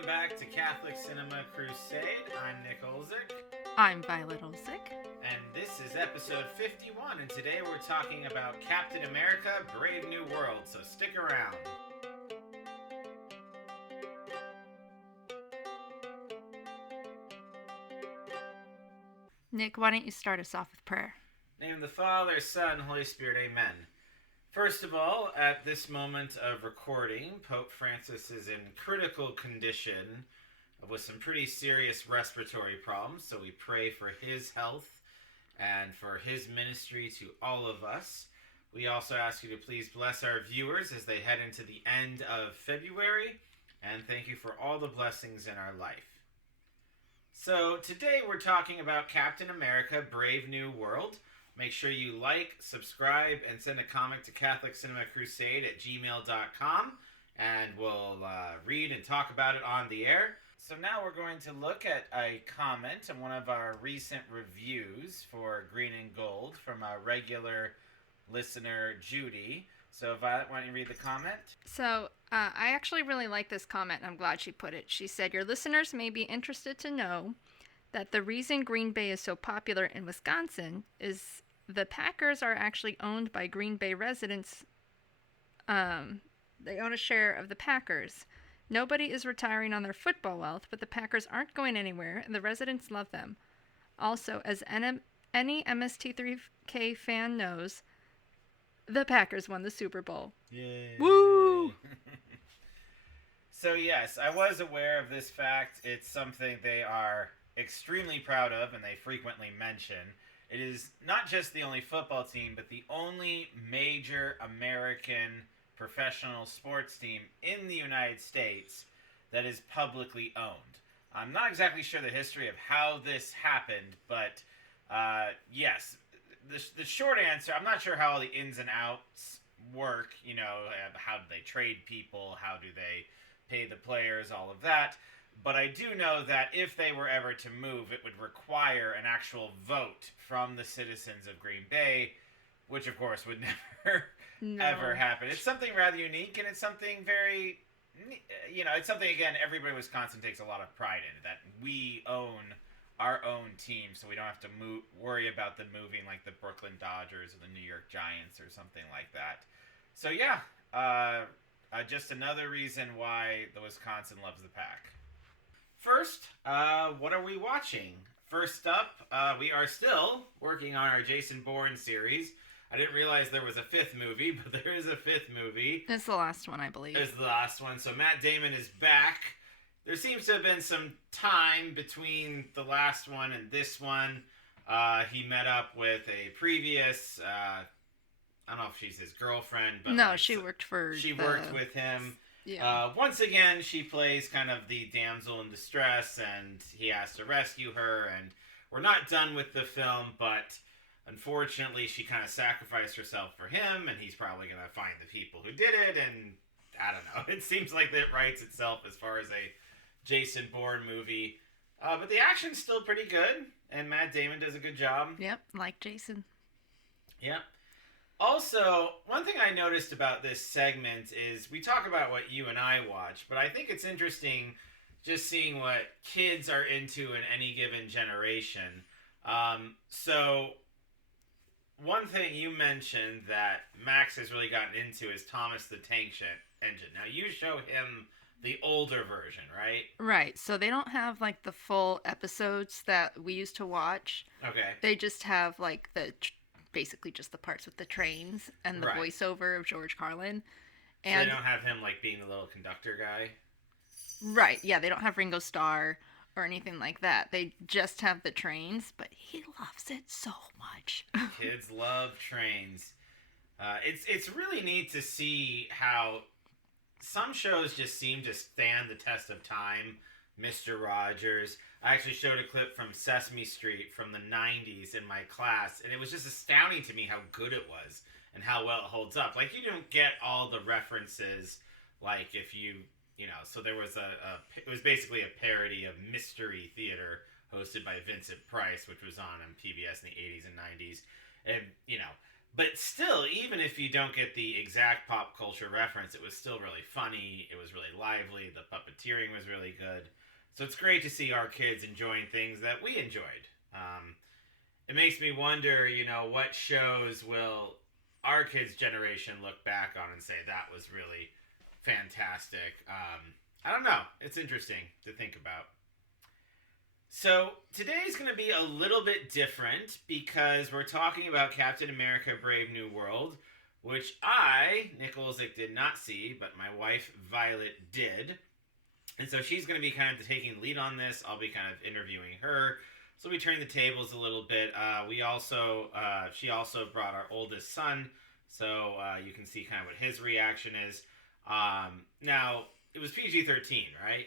Welcome back to Catholic Cinema Crusade. I'm Nick Olzik. I'm Violet Olsick. And this is episode 51, and today we're talking about Captain America, Brave New World, so stick around. Nick, why don't you start us off with prayer? Name of the Father, Son, Holy Spirit, Amen. First of all, at this moment of recording, Pope Francis is in critical condition with some pretty serious respiratory problems, so we pray for his health and for his ministry to all of us. We also ask you to please bless our viewers as they head into the end of February, and thank you for all the blessings in our life. So today we're talking about Captain America, Brave New World. Make sure you like, subscribe, and send a comment to CatholicCinemaCrusade@gmail.com, and we'll read and talk about it on the air. So now we're going to look at a comment on one of our recent reviews for Green and Gold from a regular listener, Judy. So Violet, why don't you read the comment? So, I actually really like this comment, and I'm glad she put it. She said, your listeners may be interested to know that the reason Green Bay is so popular in Wisconsin is the Packers are actually owned by Green Bay residents. They own a share of the Packers. Nobody is retiring on their football wealth, but the Packers aren't going anywhere, and the residents love them. Also, as any MST3K fan knows, the Packers won the Super Bowl. Yay. Woo! So yes, I was aware of this fact. It's something they are extremely proud of, and they frequently mention. It is not just the only football team, but the only major American professional sports team in the United States that is publicly owned. I'm not exactly sure the history of how this happened, but yes, the short answer, I'm not sure how all the ins and outs work. You know, how do they trade people? How do they pay the players? All of that. But I do know that if they were ever to move, it would require an actual vote from the citizens of Green Bay, which of course would never ever happen. It's something rather unique, and it's something very, it's something, again, everybody in Wisconsin takes a lot of pride in, that we own our own team, so we don't have to worry about them moving like the Brooklyn Dodgers or the New York Giants or something like that. So yeah, just another reason why the Wisconsin loves the Pack. First, what are we watching? First up, we are still working on our Jason Bourne series. I didn't realize there was a fifth movie, but there is a fifth movie. It's the last one, I believe. It's the last one. So Matt Damon is back. There seems to have been some time between the last one and this one. He met up with a previous, I don't know if she's his girlfriend, but no, she worked with him. Yeah. Once again, she plays kind of the damsel in distress, and he has to rescue her, and we're not done with the film, but unfortunately, she kind of sacrificed herself for him, and he's probably going to find the people who did it, and I don't know. It seems like it writes itself as far as a Jason Bourne movie. But the action's still pretty good, and Matt Damon does a good job. Yep, like Jason. Yep. Also, one thing I noticed about this segment is we talk about what you and I watch, but I think it's interesting just seeing what kids are into in any given generation. So one thing you mentioned that Max has really gotten into is Thomas the Tank Engine. Now, you show him the older version, right? Right. So they don't have like the full episodes that we used to watch. Okay. They just have like basically just the parts with the trains and the voiceover of George Carlin. And so they don't have him like being the little conductor guy? Right. Yeah, they don't have Ringo Starr or anything like that. They just have the trains, but he loves it so much. Kids love trains. It's really neat to see how some shows just seem to stand the test of time. Mr. Rogers. I actually showed a clip from Sesame Street from the 90s in my class, and it was just astounding to me how good it was and how well it holds up. Like, you don't get all the references, like if so there was it was basically a parody of Mystery Theater hosted by Vincent Price, which was on PBS in the 80s and 90s. And, But still, even if you don't get the exact pop culture reference, it was still really funny. It was really lively. The puppeteering was really good. So it's great to see our kids enjoying things that we enjoyed. It makes me wonder, what shows will our kids' generation look back on and say that was really fantastic. I don't know. It's interesting to think about. So today's going to be a little bit different because we're talking about Captain America: Brave New World, which Nick Olzik, did not see, but my wife Violet did. And so she's going to be kind of taking the lead on this. I'll be kind of interviewing her. So we turn the tables a little bit. She also brought our oldest son, so you can see kind of what his reaction is. Now, it was PG-13, right?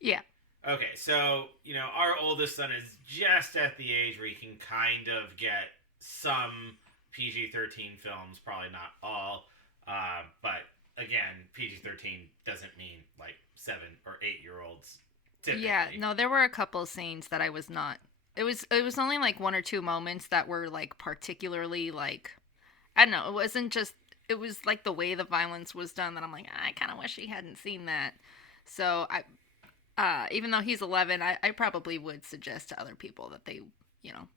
Yeah. Okay, so, our oldest son is just at the age where he can kind of get some PG-13 films, probably not all, but again, PG-13 doesn't mean like 7 or 8-year-olds typically. Yeah, no, there were a couple scenes that I was not. It was only like one or two moments that were like particularly like, I don't know, it wasn't just, it was like the way the violence was done that I'm like, I kind of wish he hadn't seen that. So even though he's 11, I probably would suggest to other people that they,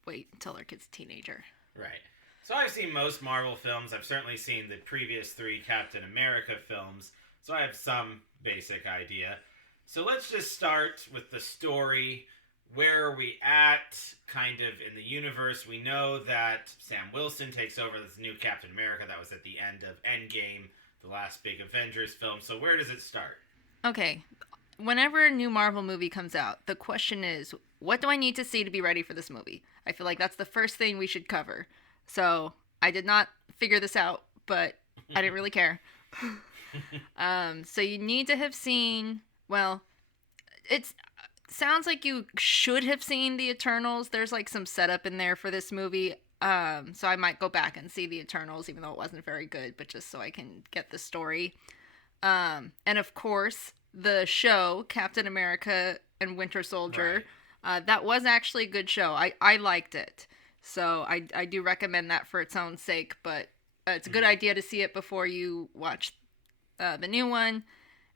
wait until their kid's a teenager. Right. So I've seen most Marvel films. I've certainly seen the previous 3 Captain America films, so I have some basic idea. So let's just start with the story. Where are we at, kind of, in the universe? We know that Sam Wilson takes over this new Captain America. That was at the end of Endgame, the last big Avengers film. So where does it start? Okay. Whenever a new Marvel movie comes out, the question is, what do I need to see to be ready for this movie? I feel like that's the first thing we should cover. So I did not figure this out, but I didn't really care. So you need to have seen, well, it sounds like you should have seen The Eternals. There's like some setup in there for this movie. So I might go back and see The Eternals, even though it wasn't very good, but just so I can get the story. And of course, the show, Captain America and Winter Soldier, right. That was actually a good show. I liked it. So I do recommend that for its own sake, but it's a good idea to see it before you watch the new one.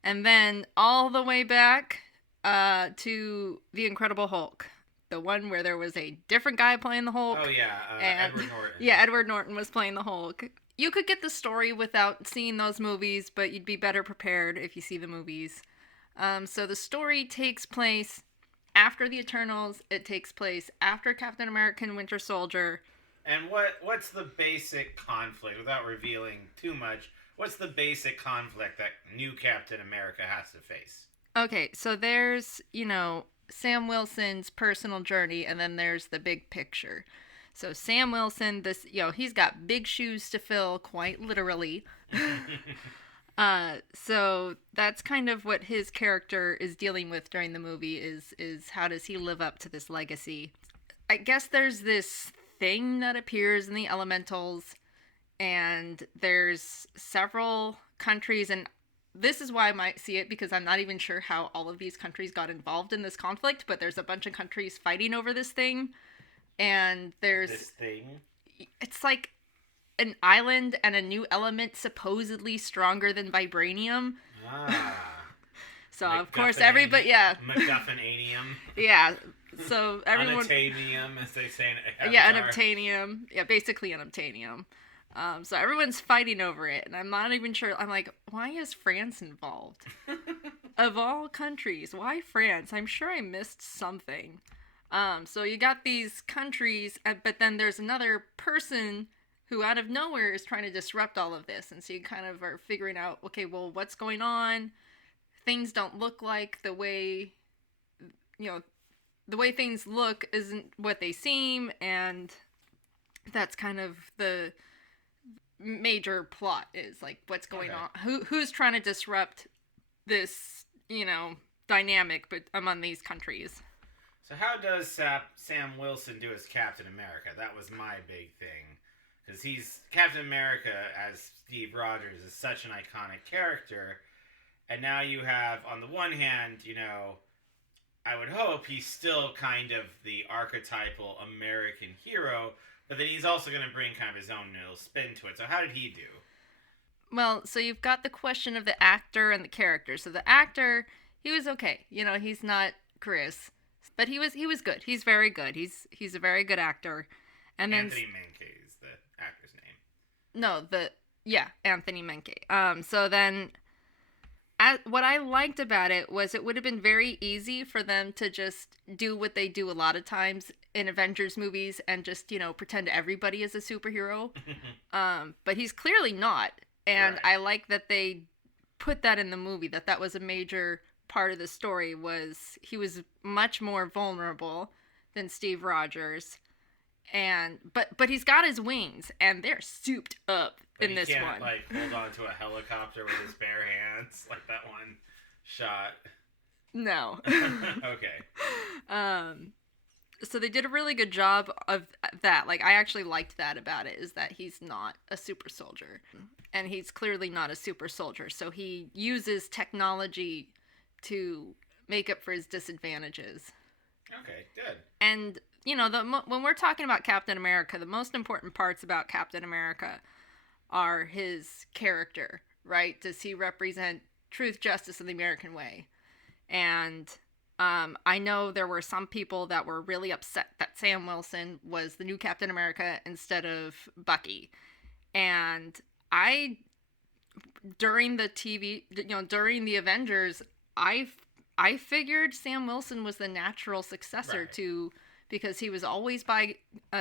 And then all the way back to The Incredible Hulk. The one where there was a different guy playing the Hulk. Oh, yeah, Edward Norton. Yeah, Edward Norton was playing the Hulk. You could get the story without seeing those movies, but you'd be better prepared if you see the movies. So the story takes place after the Eternals. It takes place after Captain America and Winter Soldier. And what's the basic conflict, without revealing too much, what's the basic conflict that new Captain America has to face? Okay, so there's, Sam Wilson's personal journey, and then there's the big picture. So Sam Wilson, he's got big shoes to fill, quite literally. So that's kind of what his character is dealing with during the movie is how does he live up to this legacy? I guess there's this thing that appears in the elementals, and there's several countries, and this is why I might see it, because I'm not even sure how all of these countries got involved in this conflict, but there's a bunch of countries fighting over this thing, and there's... This thing? It's like an island and a new element supposedly stronger than vibranium. So, of course, everybody... Yeah. MacGuffinanium. Yeah. So, everyone... Unobtainium, as they say in Avatar. Yeah, unobtainium. Yeah, basically unobtainium. So everyone's fighting over it, and I'm not even sure. I'm like, why is France involved? Of all countries, why France? I'm sure I missed something. So you got these countries, but then there's another person who out of nowhere is trying to disrupt all of this, and so you kind of are figuring out, okay, well, what's going on? Things don't look like the way, the way things look isn't what they seem, and that's kind of the major plot is like what's going on, who's trying to disrupt this dynamic but among these countries. So how does Sam Wilson do as Captain America? That was my big thing, because he's Captain America as Steve Rogers is such an iconic character, and now you have on the one hand I would hope he's still kind of the archetypal American hero, But then he's also going to bring kind of his own little spin to it. So how did he do? Well, so you've got the question of the actor and the character. So the actor, he was okay. You know, he's not Chris, but he was good. He's very good. He's a very good actor. And Anthony Menke is the actor's name. No, Anthony Menke. So then, what I liked about it was it would have been very easy for them to just do what they do a lot of times in Avengers movies and just, pretend everybody is a superhero. But he's clearly not. And Right. I like that they put that in the movie, that was a major part of the story, was he was much more vulnerable than Steve Rogers. And but he's got his wings, and they're souped up But in this he can't, one. like, hold on to a helicopter with his bare hands, like that one shot. No. Okay. So they did a really good job of that. Like, I actually liked that about it, is that he's not a super soldier. And he's clearly not a super soldier. So he uses technology to make up for his disadvantages. Okay, good. And, when we're talking about Captain America, the most important parts about Captain America are his character, right? Does he represent truth, justice, and the American way? And I know there were some people that were really upset that Sam Wilson was the new Captain America instead of Bucky. And during the Avengers, I figured Sam Wilson was the natural successor Right. because he was always by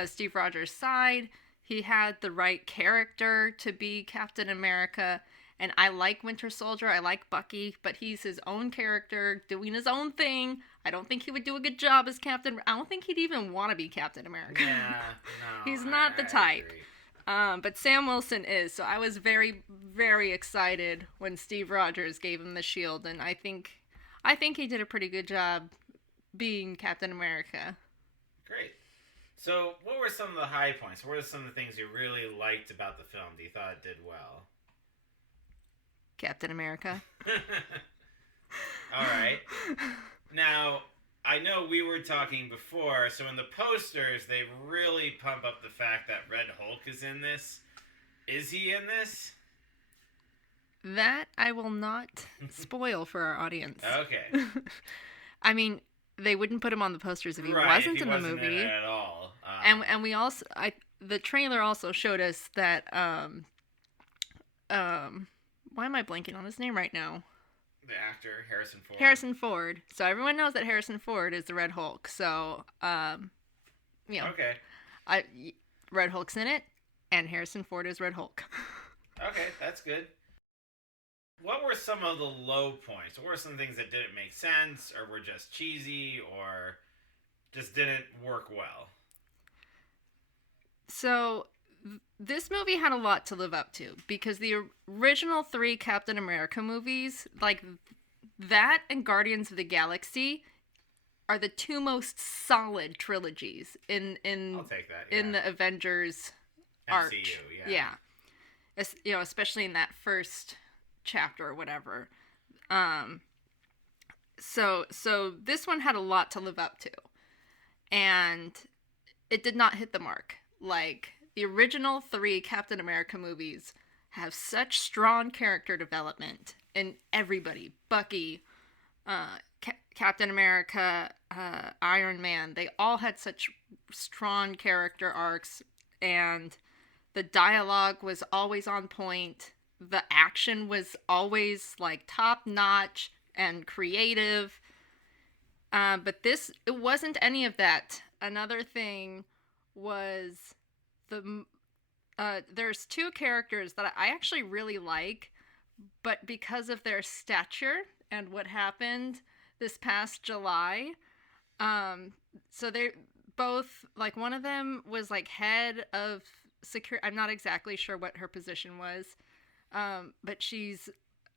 Steve Rogers' side. He had the right character to be Captain America. And I like Winter Soldier. I like Bucky, but he's his own character doing his own thing. I don't think he would do a good job as Captain. I don't think he'd even want to be Captain America. Yeah, no. He's not the I type. agree. But Sam Wilson is. So I was very, very excited when Steve Rogers gave him the shield, and I think he did a pretty good job being Captain America. Great. So, what were some of the high points? What were some of the things you really liked about the film that you thought it did well? Captain America. All right. Now, I know we were talking before, so in the posters, they really pump up the fact that Red Hulk is in this. Is he in this? That I will not spoil for our audience. Okay. I mean, they wouldn't put him on the posters if he Right, wasn't if he in the wasn't movie. in it at all. And we also, the trailer also showed us that why am I blanking on his name right now? The actor Harrison Ford. Harrison Ford. So everyone knows that Harrison Ford is the Red Hulk. So Okay. Red Hulk's in it, and Harrison Ford is Red Hulk. Okay, that's good. What were some of the low points? What were some things that didn't make sense, or were just cheesy, or just didn't work well? So this movie had a lot to live up to, because the original 3 Captain America movies, like that and Guardians of the Galaxy, are the 2 most solid trilogies in I'll take that. Yeah. in the Avengers MCU, arch. yeah. Especially in that first chapter or whatever. So this one had a lot to live up to, and it did not hit the mark. Like, the original 3 Captain America movies have such strong character development in everybody. Bucky, Captain America, Iron Man, they all had such strong character arcs, and the dialogue was always on point. The action was always, like, top-notch and creative. But it wasn't any of that. Another thing was there's 2 characters that I actually really like, but because of their stature and what happened this past July, so they both, like, one of them was, like, head of security. I'm not exactly sure what her position was, but she's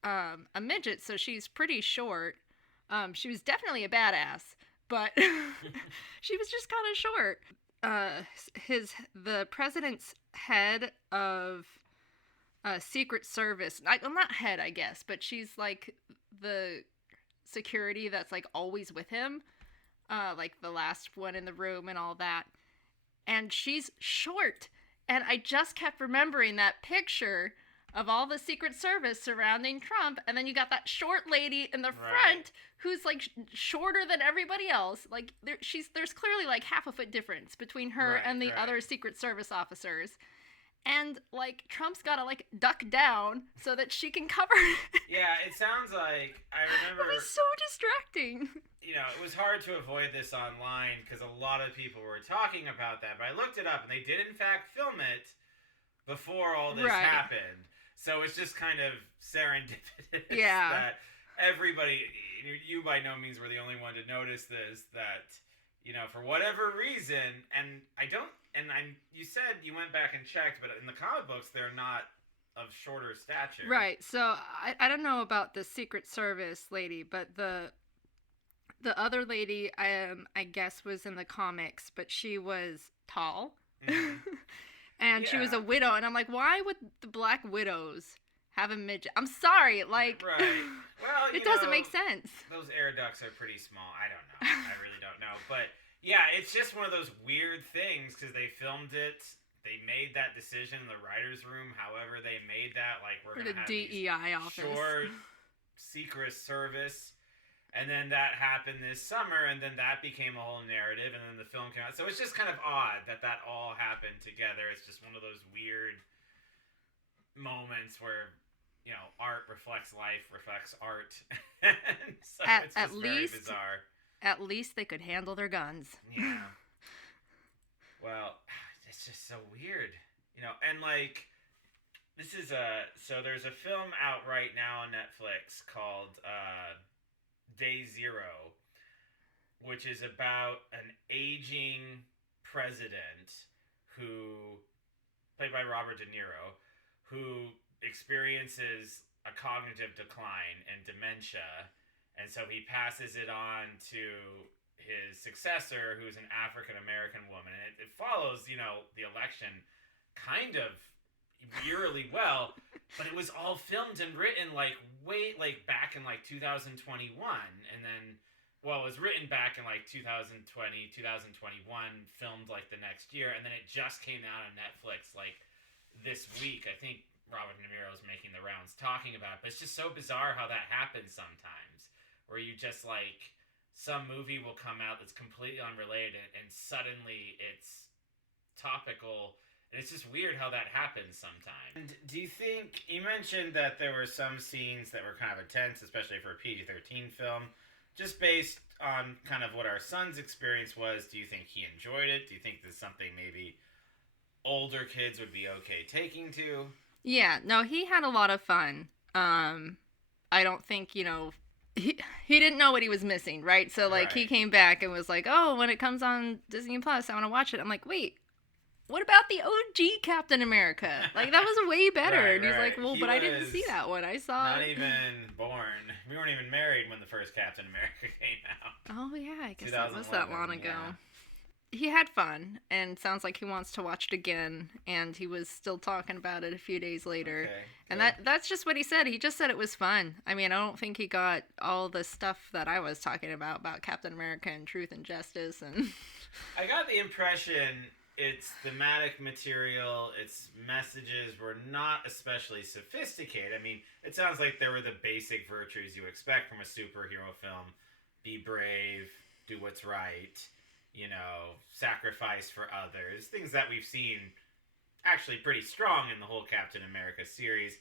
a midget, so she's pretty short. She was definitely a badass, but she was just kind of short. The president's head of Secret Service, well, not head, I guess, but she's like the security that's like always with him, like the last one in the room and all that. and she's short. And I just kept remembering that picture of all the Secret Service surrounding Trump, and then you got that short lady in the front who's like shorter than everybody else. Like there's clearly like half a foot difference between her and the other Secret Service officers. And like Trump's gotta like duck down so that she can cover it. Yeah, it sounds like, I remember, It was so distracting. you know, it was hard to avoid this online because a lot of people were talking about that, but I looked it up and they did in fact film it before all this happened. So it's just kind of serendipitous that everybody, you by no means were the only one to notice this, that, you know, for whatever reason, you said you went back and checked, but in the comic books, they're not of shorter stature. Right. So I don't know about the Secret Service lady, but the other lady, I guess, was in the comics, but she was tall. Mm-hmm. And she was a widow, and I'm like, why would the Black Widows have a midget? I'm sorry, like, well, it doesn't make sense. Those air ducts are pretty small. I don't know. I really don't know. But, yeah, it's just one of those weird things, because they filmed it, they made that decision in the writer's room, however they made that, like, we're going to have DEI office. Short Secret Service. And then that happened this summer, and then that became a whole narrative, and then the film came out. So it's just kind of odd that all happened together. It's just one of those weird moments where, you know, art reflects life, reflects art. So it's just very bizarre. At least they could handle their guns. Yeah. Well, it's just so weird. You know, and like, this is so there's a film out right now on Netflix called, Day Zero, which is about an aging president who, played by Robert De Niro, who experiences a cognitive decline and dementia, and so he passes it on to his successor, who's an African-American woman, and it follows, you know, the election kind of eerily well, but it was all filmed and written like back in like 2021, and then, well, it was written back in like 2020, 2021, filmed like the next year, and then it just came out on Netflix like this week. I think Robert De Niro is making the rounds talking about it, but it's just so bizarre how that happens sometimes, where you just like, some movie will come out that's completely unrelated and suddenly it's topical. And it's just weird how that happens sometimes. And do you think, you mentioned that there were some scenes that were kind of intense, especially for a PG-13 film. Just based on kind of what our son's experience was, do you think he enjoyed it? Do you think this is something maybe older kids would be okay taking to? Yeah, no, he had a lot of fun. I don't think, you know, he didn't know what he was missing, right? So, like, he came back and was like, oh, when it comes on Disney Plus, I want to watch it. I'm like, wait. What about the OG Captain America? Like, that was way better. And he's like, well, but I didn't see that one. I saw... Not even born. We weren't even married when the first Captain America came out. Oh, yeah. I guess that was that long ago. Yeah. He had fun, and sounds like he wants to watch it again, and he was still talking about it a few days later. Okay, and that's just what he said. He just said it was fun. I mean, I don't think he got all the stuff that I was talking about Captain America and Truth and Justice. And I got the impression... its thematic material, its messages were not especially sophisticated. I mean, it sounds like there were the basic virtues you expect from a superhero film. Be brave, do what's right, you know, sacrifice for others. Things that we've seen actually pretty strong in the whole Captain America series.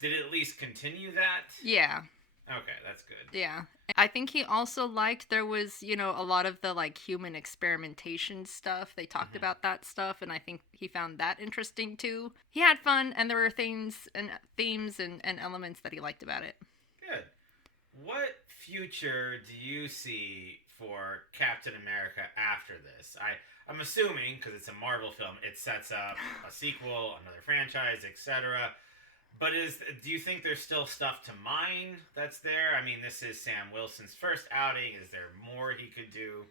Did it at least continue that? Yeah. Okay, that's good. Yeah. I think he also liked there was, you know, a lot of the, like, human experimentation stuff. They talked about that stuff, and I think he found that interesting, too. He had fun, and there were things and themes and elements that he liked about it. Good. What future do you see for Captain America after this? I'm assuming, because it's a Marvel film, it sets up a sequel, another franchise, etc., but do you think there's still stuff to mine that's there? I mean, this is Sam Wilson's first outing. Is there more he could do?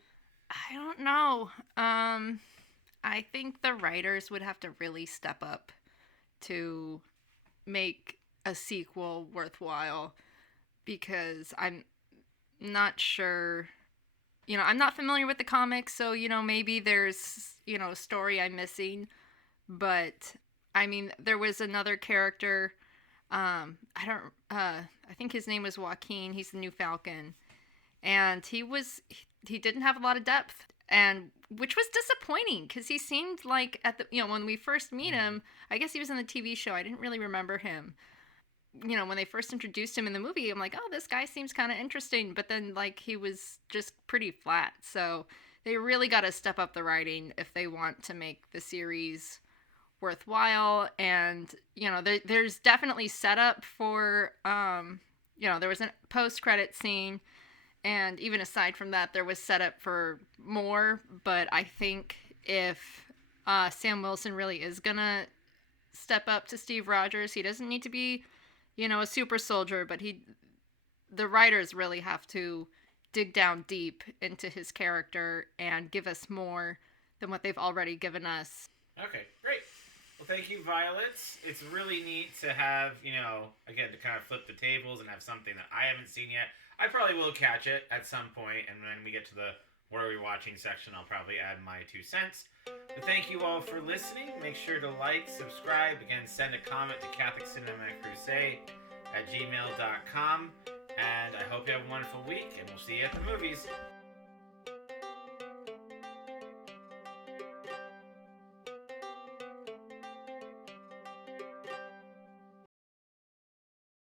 I don't know. I think the writers would have to really step up to make a sequel worthwhile, because I'm not sure I'm not familiar with the comics, so, maybe there's, a story I'm missing. But, I mean, there was another character, I think his name was Joaquin. He's the new Falcon. And he didn't have a lot of depth, and which was disappointing because he seemed like when we first meet him, I guess he was in the TV show. I didn't really remember him. When they first introduced him in the movie, I'm like, oh, this guy seems kind of interesting. But then, he was just pretty flat. So they really got to step up the writing if they want to make the series worthwhile. And, there's definitely setup for, there was a post-credit scene. And even aside from that, there was setup for more. But I think if Sam Wilson really is going to step up to Steve Rogers, he doesn't need to be a super soldier, but the writers really have to dig down deep into his character and give us more than what they've already given us. Okay, great. Well, thank you, Violet. It's really neat to have, again, to kind of flip the tables and have something that I haven't seen yet. I probably will catch it at some point, and when we get to the What Are We Watching section, I'll probably add my 2 cents. But thank you all for listening. Make sure to like, subscribe. Again, send a comment to CatholicCinemaCrusade@gmail.com. And I hope you have a wonderful week, and we'll see you at the movies.